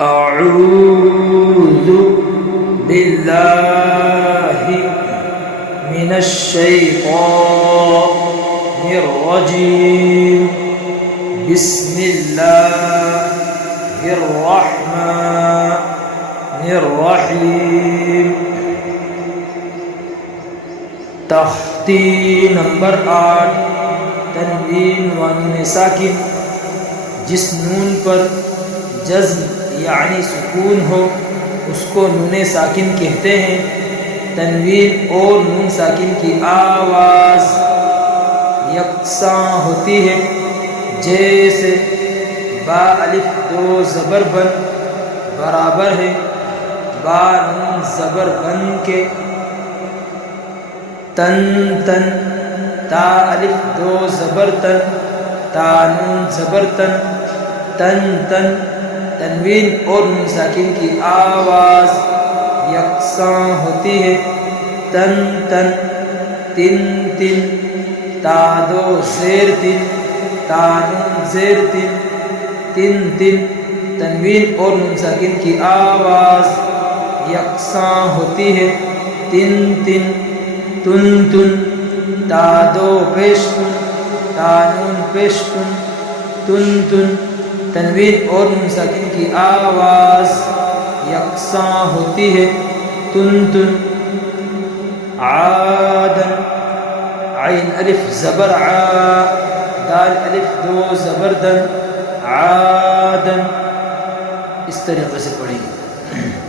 أعوذ بالله من الشيطان الرجيم بسم الله الرحمن الرحيم تختی نمبر 8 تنوین و نون ساکن جس نون پر جزم یعنی سکون ہو اس کو نون ساکن کہتے ہیں۔ تنوین اور نون ساکن کی آواز یکساں ہوتی ہے، جیسے با الف دو زبر بن برابر ہے با نون زبر بن کے، تن تن تا الف دو زبر تن تا نون زبر تن تن تن۔ تنوین اور نون ساکن کی آواز یکساں ہوتی ہے، تن تن تن تن تا دو زیر تن تا نون زیر تن تن تن۔ تنوین اور نون ساکن کی آواز یکساں ہوتی ہے، تن تن تن تن تا دو پیش تن تا نون پیش تن تن تن۔ تنوین اور نون ساکن کی آواز یکساں ہوتی ہے، تن تن۔ عادن عین الف زبر ع دال الف دو زبر دن عادن، اس طریقے سے پڑھیں گے۔